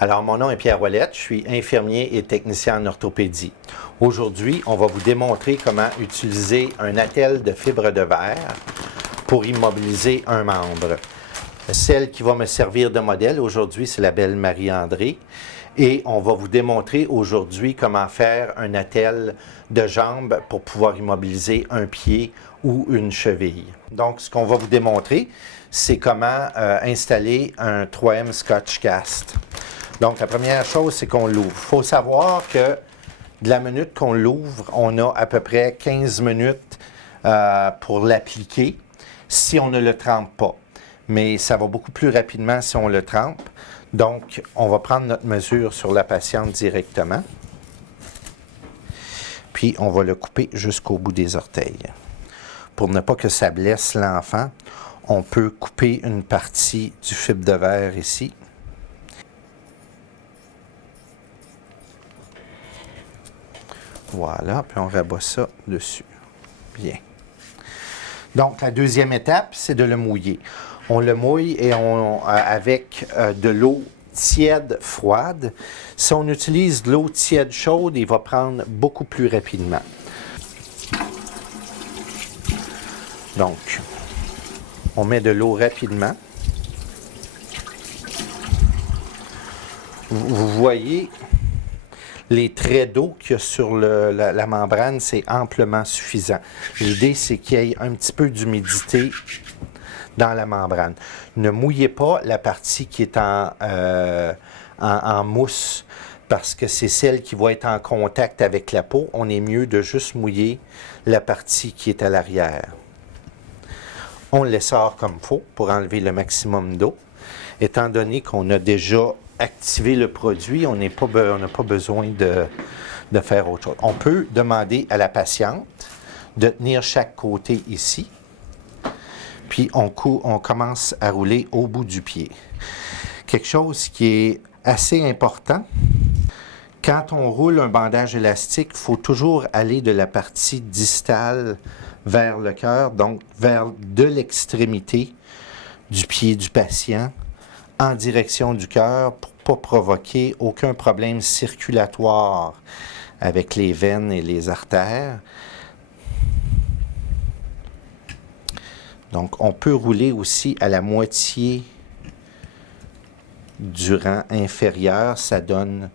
Alors, mon nom est Pierre Ouellette, je suis infirmier et technicien en orthopédie. Aujourd'hui, on va vous démontrer comment utiliser un attelle de fibre de verre pour immobiliser un membre. Celle qui va me servir de modèle aujourd'hui, c'est la belle Marie-André. Et on va vous démontrer aujourd'hui comment faire un attelle de jambe pour pouvoir immobiliser un pied ou une cheville. Donc, ce qu'on va vous démontrer, c'est comment installer un 3M Scotch Cast. Donc, la première chose, c'est qu'on l'ouvre. Il faut savoir que de la minute qu'on l'ouvre, on a à peu près 15 minutes pour l'appliquer si on ne le trempe pas. Mais ça va beaucoup plus rapidement si on le trempe. Donc, on va prendre notre mesure sur la patiente directement. Puis, on va le couper jusqu'au bout des orteils. Pour ne pas que ça blesse l'enfant, on peut couper une partie du fibre de verre ici. Voilà, puis on rabat ça dessus. Bien. Donc, la deuxième étape, c'est de le mouiller. On le mouille et avec de l'eau tiède froide. Si on utilise de l'eau tiède chaude, il va prendre beaucoup plus rapidement. Donc, on met de l'eau rapidement. Vous voyez les traits d'eau qu'il y a sur la membrane, c'est amplement suffisant. L'idée, c'est qu'il y ait un petit peu d'humidité dans la membrane. Ne mouillez pas la partie qui est en mousse parce que c'est celle qui va être en contact avec la peau. On est mieux de juste mouiller la partie qui est à l'arrière. On le sort comme il faut pour enlever le maximum d'eau. Étant donné qu'on a déjà activé le produit, on n'a pas besoin de faire autre chose. On peut demander à la patiente de tenir chaque côté ici. Puis on commence à rouler au bout du pied. Quelque chose qui est assez important, quand on roule un bandage élastique, il faut toujours aller de la partie distale vers le cœur, donc vers de l'extrémité du pied du patient, en direction du cœur pour ne pas provoquer aucun problème circulatoire avec les veines et les artères. Donc, on peut rouler aussi à la moitié du rang inférieur. Ça donne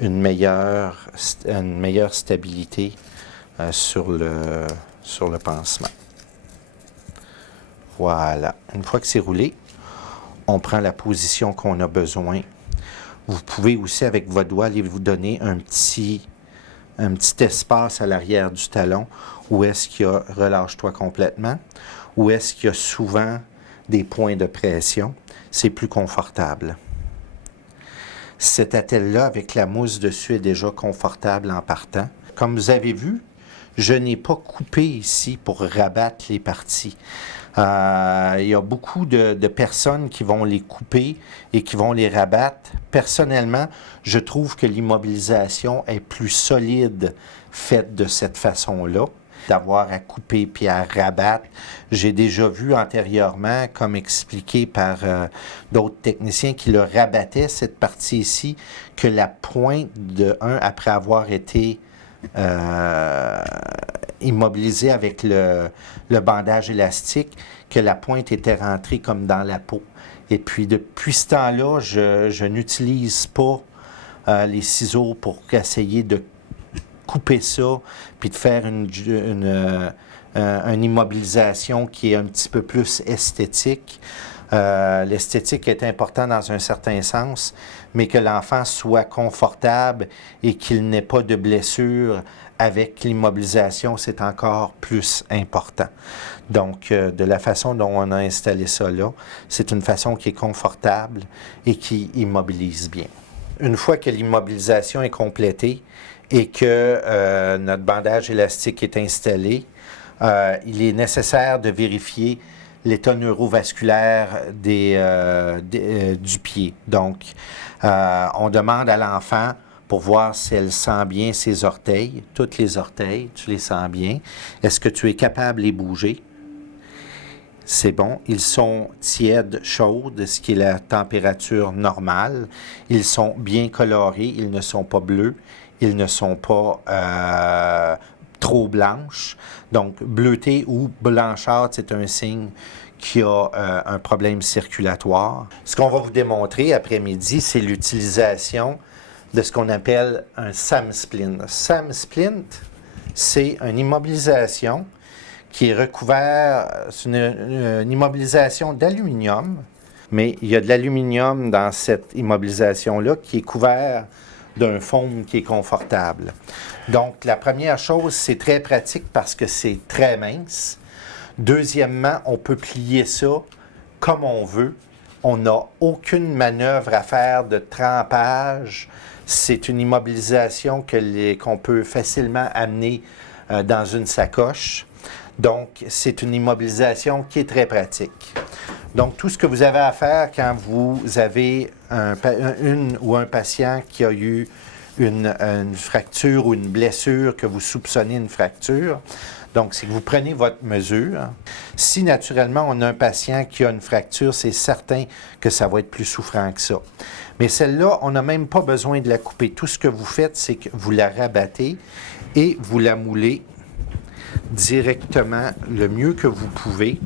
une meilleure stabilité sur le pansement. Voilà. Une fois que c'est roulé, on prend la position qu'on a besoin. Vous pouvez aussi, avec vos doigts, aller vous donner un petit espace à l'arrière du talon où est-ce qu'il y a « relâche-toi complètement » où est-ce qu'il y a souvent des points de pression. C'est plus confortable. Cet attelle-là, avec la mousse dessus, est déjà confortable en partant. Comme vous avez vu, je n'ai pas coupé ici pour rabattre les parties. Il y a beaucoup de personnes qui vont les couper et qui vont les rabattre. Personnellement, je trouve que l'immobilisation est plus solide faite de cette façon-là, d'avoir à couper puis à rabattre. J'ai déjà vu antérieurement, comme expliqué par d'autres techniciens, qui le rabattaient, cette partie ici, que la pointe après avoir été immobilisé avec le bandage élastique, que la pointe était rentrée comme dans la peau. Et puis, depuis ce temps-là, je n'utilise pas les ciseaux pour essayer de couper ça, puis de faire une immobilisation qui est un petit peu plus esthétique. L'esthétique est importante dans un certain sens, mais que l'enfant soit confortable et qu'il n'ait pas de blessure avec l'immobilisation, c'est encore plus important. Donc, de la façon dont on a installé ça là, c'est une façon qui est confortable et qui immobilise bien. Une fois que l'immobilisation est complétée et que notre bandage élastique est installé, il est nécessaire de vérifier l'état neurovasculaire du pied. Donc, on demande à l'enfant pour voir si elle sent bien ses orteils, toutes les orteils, tu les sens bien. Est-ce que tu es capable de les bouger? C'est bon. Ils sont tièdes, chaudes, ce qui est la température normale. Ils sont bien colorés. Ils ne sont pas bleus. Ils ne sont pas trop blanches. Donc, bleuté ou blanchâtre, c'est un signe qu'il y a un problème circulatoire. Ce qu'on va vous démontrer après-midi, c'est l'utilisation de ce qu'on appelle un SAM splint. SAM splint, c'est une immobilisation qui est recouvert, c'est une immobilisation d'aluminium, mais il y a de l'aluminium dans cette immobilisation-là qui est couvert d'un foam qui est confortable. Donc, la première chose, c'est très pratique parce que c'est très mince. Deuxièmement, on peut plier ça comme on veut. On n'a aucune manœuvre à faire de trempage. C'est une immobilisation qu'on peut facilement amener dans une sacoche. Donc, c'est une immobilisation qui est très pratique. Donc, tout ce que vous avez à faire quand vous avez une ou un patient qui a eu une fracture ou une blessure, que vous soupçonnez une fracture, donc, c'est que vous prenez votre mesure. Si naturellement on a un patient qui a une fracture, c'est certain que ça va être plus souffrant que ça. Mais celle-là, on n'a même pas besoin de la couper. Tout ce que vous faites, c'est que vous la rabattez et vous la moulez directement le mieux que vous pouvez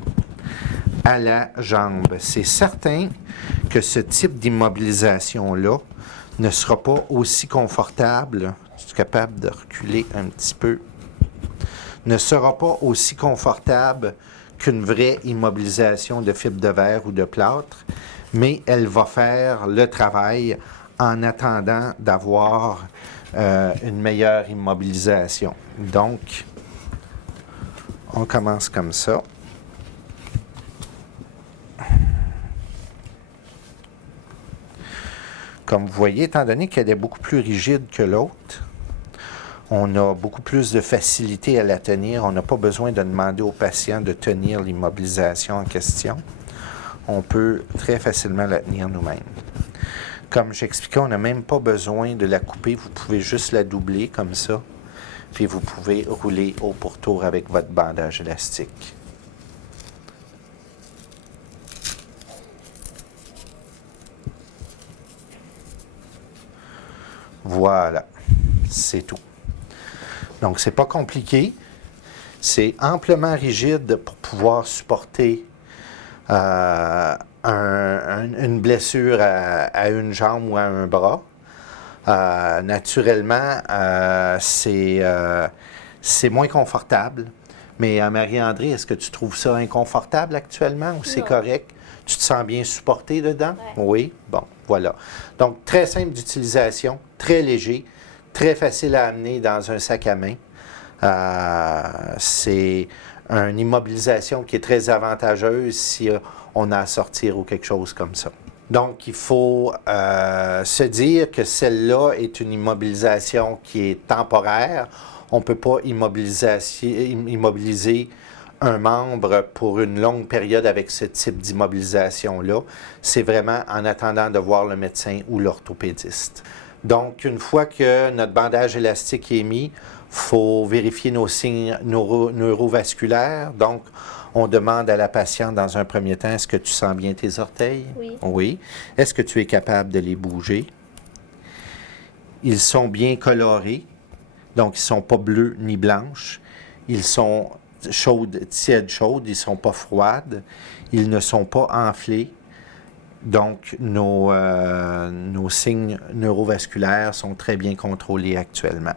à la jambe. C'est certain que ce type d'immobilisation-là ne sera pas aussi confortable. Je suis capable de reculer un petit peu. Ne sera pas aussi confortable qu'une vraie immobilisation de fibre de verre ou de plâtre, mais elle va faire le travail en attendant d'avoir une meilleure immobilisation. Donc, on commence comme ça. Comme vous voyez, étant donné qu'elle est beaucoup plus rigide que l'autre, on a beaucoup plus de facilité à la tenir. On n'a pas besoin de demander au patient de tenir l'immobilisation en question. On peut très facilement la tenir nous-mêmes. Comme j'expliquais, on n'a même pas besoin de la couper. Vous pouvez juste la doubler comme ça. Puis vous pouvez rouler au pourtour avec votre bandage élastique. Voilà, c'est tout. Donc, c'est pas compliqué. C'est amplement rigide pour pouvoir supporter une blessure à une jambe ou à un bras. Naturellement, c'est moins confortable. Mais Marie-André, est-ce que tu trouves ça inconfortable actuellement ou c'est correct? Tu te sens bien supporté dedans? Ouais. Oui? Bon, voilà. Donc, très simple d'utilisation, très léger, très facile à amener dans un sac à main. C'est une immobilisation qui est très avantageuse si on a à sortir ou quelque chose comme ça. Donc, il faut se dire que celle-là est une immobilisation qui est temporaire. On ne peut pas immobiliser un membre pour une longue période avec ce type d'immobilisation-là. C'est vraiment en attendant de voir le médecin ou l'orthopédiste. Donc, une fois que notre bandage élastique est mis, il faut vérifier nos signes neurovasculaires. Donc, on demande à la patiente dans un premier temps, est-ce que tu sens bien tes orteils? Oui. Oui. Est-ce que tu es capable de les bouger? Ils sont bien colorés, donc ils ne sont pas bleus ni blanches. Ils sont chaudes, tièdes chaudes, ils ne sont pas froides. Ils ne sont pas enflés. Donc, nos signes neurovasculaires sont très bien contrôlés actuellement.